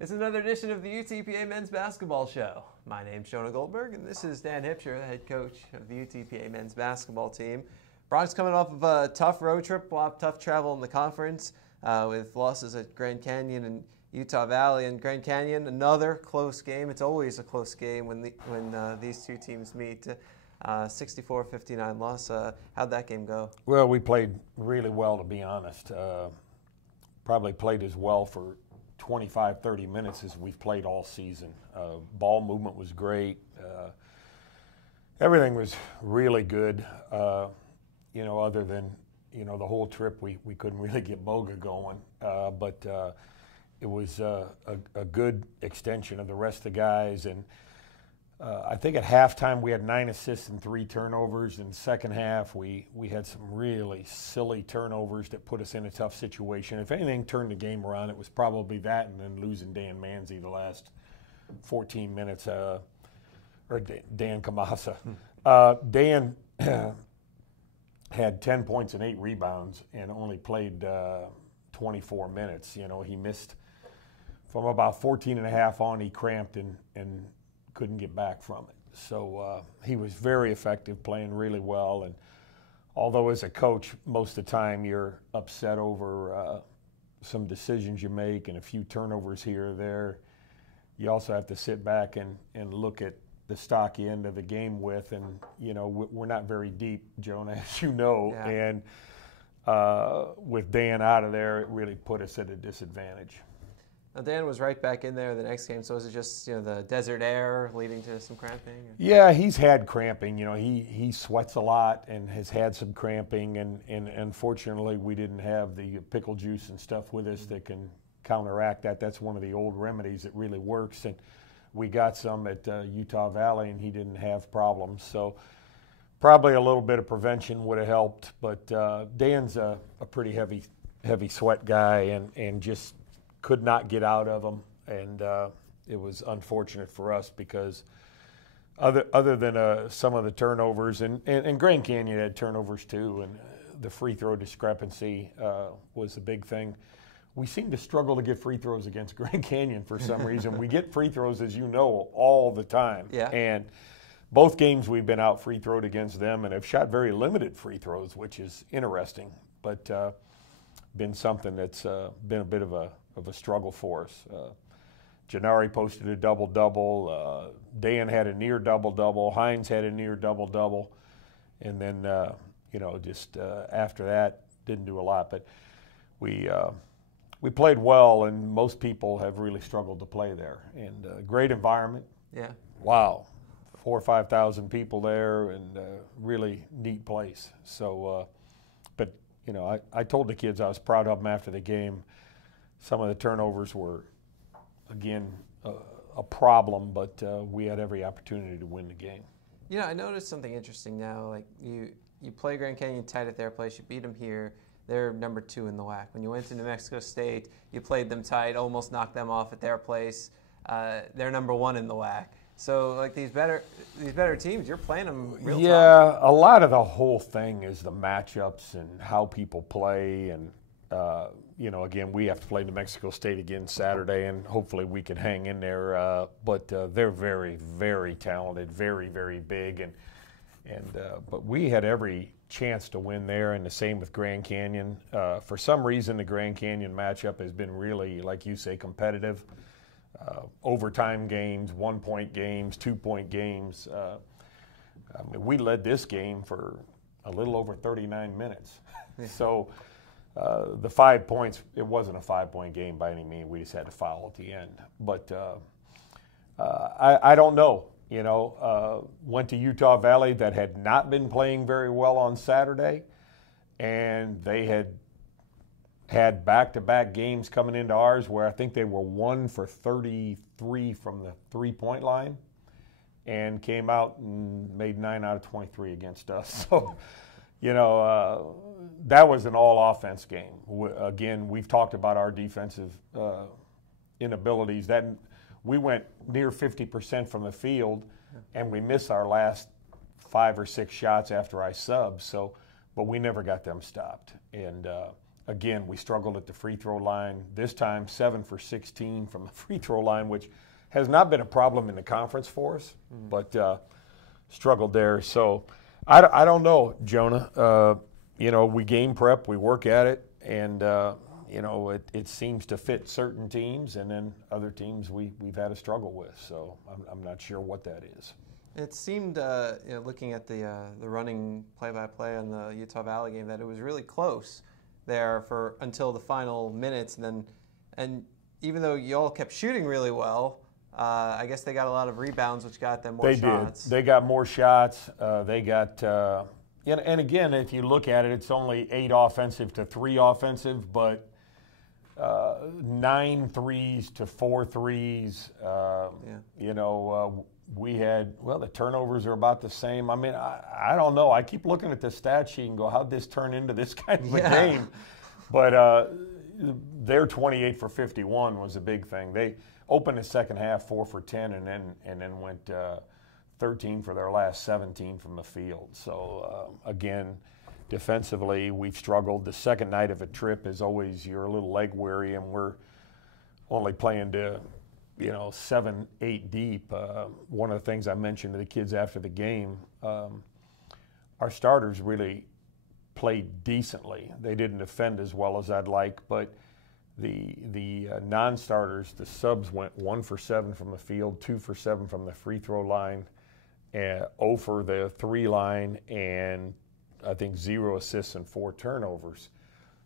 It's another edition of the UTPA Men's Basketball Show. My name's Jonah Goldberg, and this is Dan Hipsher, the head coach of the UTPA Men's Basketball team. Bronx coming off of a tough road trip, tough travel in the conference with losses at Grand Canyon and Utah Valley. And Grand Canyon, another close game. It's always a close game when these two teams meet. 64-59 loss. How'd that game go? Well, we played really well, to be honest. Probably played as well for 25-30 minutes as we've played all season. Ball movement was great. Everything was really good. Other than the whole trip, we couldn't really get Boga going. But it was a good extension of the rest of the guys. And I think at halftime we had 9 assists and 3 turnovers. In the second half, we had some really silly turnovers that put us in a tough situation. If anything turned the game around, it was probably that, and then losing Dan Manzi the last 14 minutes, or Dan Kamasa. Dan had 10 points and 8 rebounds and only played 24 minutes. He missed from about 14 and a half on. He cramped and couldn't get back from it. So he was very effective, playing really well. And although as a coach, most of the time you're upset over some decisions you make and a few turnovers here or there, you also have to sit back and look at the stocky end of the game with. And, we're not very deep, Jonah, as you know. Yeah. And with Dan out of there, it really put us at a disadvantage. Now, Dan was right back in there the next game, so was it just the desert air leading to some cramping? Or? Yeah, he's had cramping. He sweats a lot and has had some cramping, and unfortunately we didn't have the pickle juice and stuff with us that can counteract that. That's one of the old remedies that really works, and we got some at Utah Valley, and he didn't have problems. So probably a little bit of prevention would have helped, but Dan's a pretty heavy sweat guy and just could not get out of them, and it was unfortunate for us because other than some of the turnovers, and Grand Canyon had turnovers too, and the free throw discrepancy was a big thing. We seem to struggle to get free throws against Grand Canyon for some reason. We get free throws, as you know, all the time. Yeah. And both games we've been out free throwed against them and have shot very limited free throws, which is interesting, but been something that's been a bit of a struggle for us. Janari posted a double-double. Dan had a near double-double. Hines had a near double-double. And then, just after that, didn't do a lot. But we played well, and most people have really struggled to play there. And great environment. Yeah. Wow. 4,000 or 5,000 people there, and really neat place. So, but, I told the kids I was proud of them after the game. Some of the turnovers were, again, a problem, but we had every opportunity to win the game. I noticed something interesting now. Like you play Grand Canyon tight at their place. You beat them here. They're number 2 in the WAC. When you went to New Mexico State, you played them tight, almost knocked them off at their place. They're number 1 in the WAC. So, like these better teams, you're playing them real tough. Yeah, a lot of the whole thing is the matchups and how people play, and again, we have to play New Mexico State again Saturday, and hopefully we can hang in there. But they're very, very talented, very, very big, but we had every chance to win there, and the same with Grand Canyon. For some reason, the Grand Canyon matchup has been really, like you say, competitive. Overtime games, 1-point games, 2-point games. We led this game for a little over 39 minutes. So the 5 points, it wasn't a 5-point game by any means. We just had to foul at the end. But I don't know. Went to Utah Valley that had not been playing very well on Saturday, and they had back-to-back games coming into ours where I think they were 1 for 33 from the 3-point line and came out and made 9 out of 23 against us. So, that was an all-offense game. Again, we've talked about our defensive inabilities. That we went near 50% from the field, and we missed our last 5 or 6 shots after I subbed. So, but we never got them stopped. And again, we struggled at the free throw line. This time, 7 for 16 from the free throw line, which has not been a problem in the conference for us, but struggled there. So I don't know, Jonah. You know, we game prep, we work at it, and you know, it seems to fit certain teams, and then other teams we've had a struggle with. So I'm not sure what that is. It seemed, you know, looking at the running play-by-play on the Utah Valley game, that it was really close there until the final minutes, and even though you all kept shooting really well, I guess they got a lot of rebounds, which got them more shots. They got more shots. They got, and again, if you look at it, it's only 8 offensive to 3 offensive, but 9 threes to 4 threes. You know, we had, well, the turnovers are about the same. I mean, I don't know. I keep looking at the stat sheet and go, how'd this turn into this kind of a game? But their 28 for 51 was a big thing. They opened the second half 4 for 10 and then went 13 for their last 17 from the field. So, again, defensively, we've struggled. The second night of a trip is always, you're a little leg weary, and we're only playing to, you know, 7, 8 deep. One of the things I mentioned to the kids after the game, our starters really played decently. They didn't defend as well as I'd like, but the non-starters, the subs, went 1 for 7 from the field, 2 for 7 from the free throw line, and 0 for the 3 line, and I think 0 assists and 4 turnovers.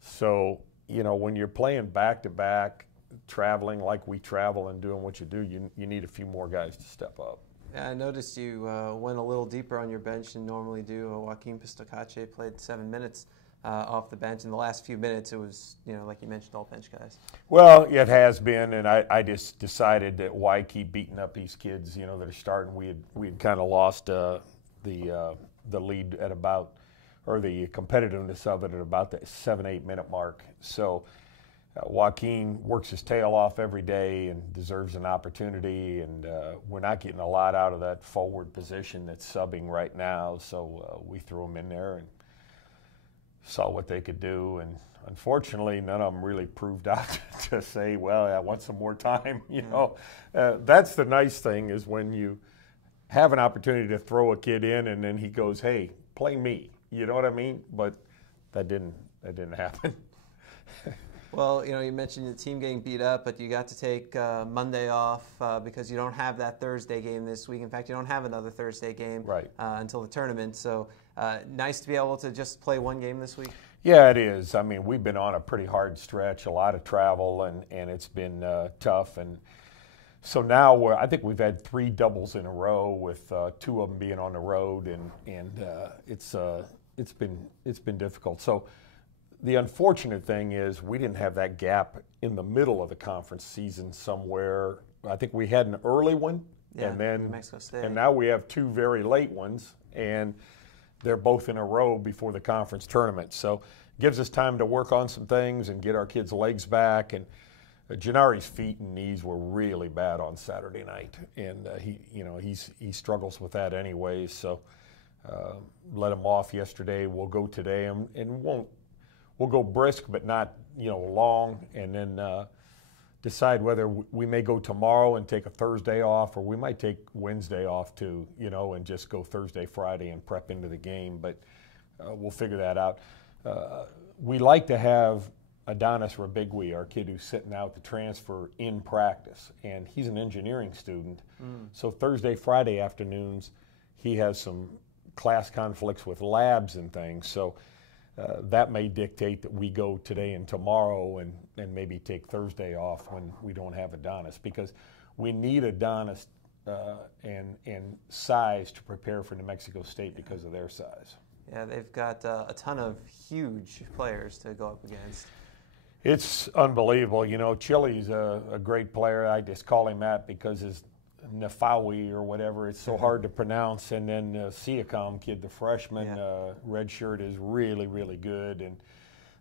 So, you know, when you're playing back-to-back, traveling like we travel and doing what you do, you need a few more guys to step up. Yeah, I noticed you went a little deeper on your bench than normally do. Joaquin Pistocache played 7 minutes off the bench. In the last few minutes, it was, you know, like you mentioned, all bench guys. Well, it has been, and I just decided that why keep beating up these kids, you know, that are starting. We had kind of lost the lead at about, or the competitiveness of it at about the 7-8 minute mark. So Joaquin works his tail off every day and deserves an opportunity, and we're not getting a lot out of that forward position that's subbing right now, so we threw him in there and saw what they could do, and unfortunately none of them really proved out to say, well, I want some more time. You know, that's the nice thing, is when you have an opportunity to throw a kid in and then he goes, hey, play me. You know what I mean? But that didn't happen. Well, you know, you mentioned the team getting beat up, but you got to take Monday off because you don't have that Thursday game this week. In fact, you don't have another Thursday game until the tournament. So nice to be able to just play one game this week. Yeah, it is. I mean, we've been on a pretty hard stretch, a lot of travel, and it's been tough. And so now I think we've had 3 doubles in a row, with 2 of them being on the road, and it's been difficult. So the unfortunate thing is we didn't have that gap in the middle of the conference season somewhere. I think we had an early one, and then Mexico State. And now we have 2 very late ones, and they're both in a row before the conference tournament. So it gives us time to work on some things and get our kids' legs back. And Janari's feet and knees were really bad on Saturday night, and he struggles with that anyway. So let him off yesterday. We'll go today, and we'll go brisk, but not, you know, long, and then decide whether we may go tomorrow and take a Thursday off, or we might take Wednesday off too, you know, and just go Thursday, Friday and prep into the game. But we'll figure that out. We like to have Adonis Rabigui, our kid who's sitting out the transfer, in practice, and he's an engineering student. So Thursday, Friday afternoons, he has some class conflicts with labs and things. So that may dictate that we go today and tomorrow, and maybe take Thursday off when we don't have Adonis, because we need Adonis and size to prepare for New Mexico State because of their size. Yeah, they've got a ton of huge players to go up against. It's unbelievable. You know, Chile's a great player. I just call him that because his Nafawi or whatever, it's so hard to pronounce. And then Siakam kid, the freshman, red shirt, is really, really good. And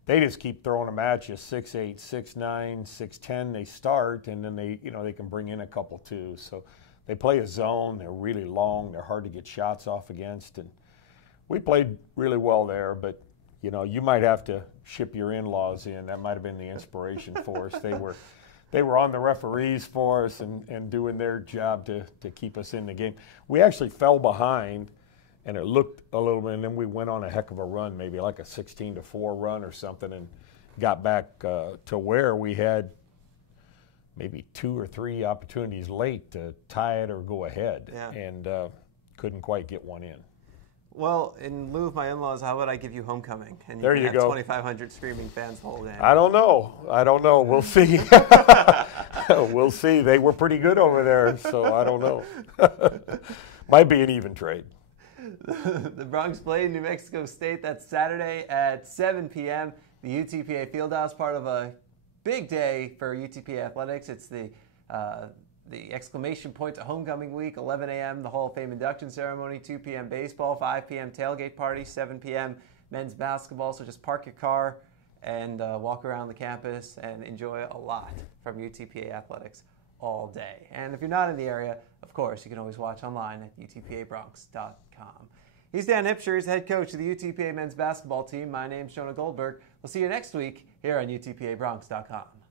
they just keep throwing them at you, 6'8", 6'9", 6'10". They start, and then they can bring in a couple too. So they play a zone. They're really long. They're hard to get shots off against. And we played really well there, but you know, you might have to ship your in-laws in. That might have been the inspiration for us. They were on the referees for us and doing their job to keep us in the game. We actually fell behind, and it looked a little bit, and then we went on a heck of a run, maybe like a 16-4 run or something, and got back to where we had maybe 2 or 3 opportunities late to tie it or go ahead, and couldn't quite get one in. Well, in lieu of my in-laws, how about I give you homecoming? And there you have go. 2,500 screaming fans the whole game. I don't know. We'll see. We'll see. They were pretty good over there, so I don't know. Might be an even trade. The Bronx play New Mexico State. That's Saturday at 7 p.m. The UTPA Fieldhouse, part of a big day for UTPA athletics. It's the exclamation point to homecoming week, 11 a.m., the Hall of Fame induction ceremony, 2 p.m. baseball, 5 p.m. tailgate party, 7 p.m. men's basketball. So just park your car and walk around the campus and enjoy a lot from UTPA athletics all day. And if you're not in the area, of course, you can always watch online at UTPABronx.com. He's Dan Hipsher. He's the head coach of the UTPA men's basketball team. My name's Jonah Goldberg. We'll see you next week here on UTPABronx.com.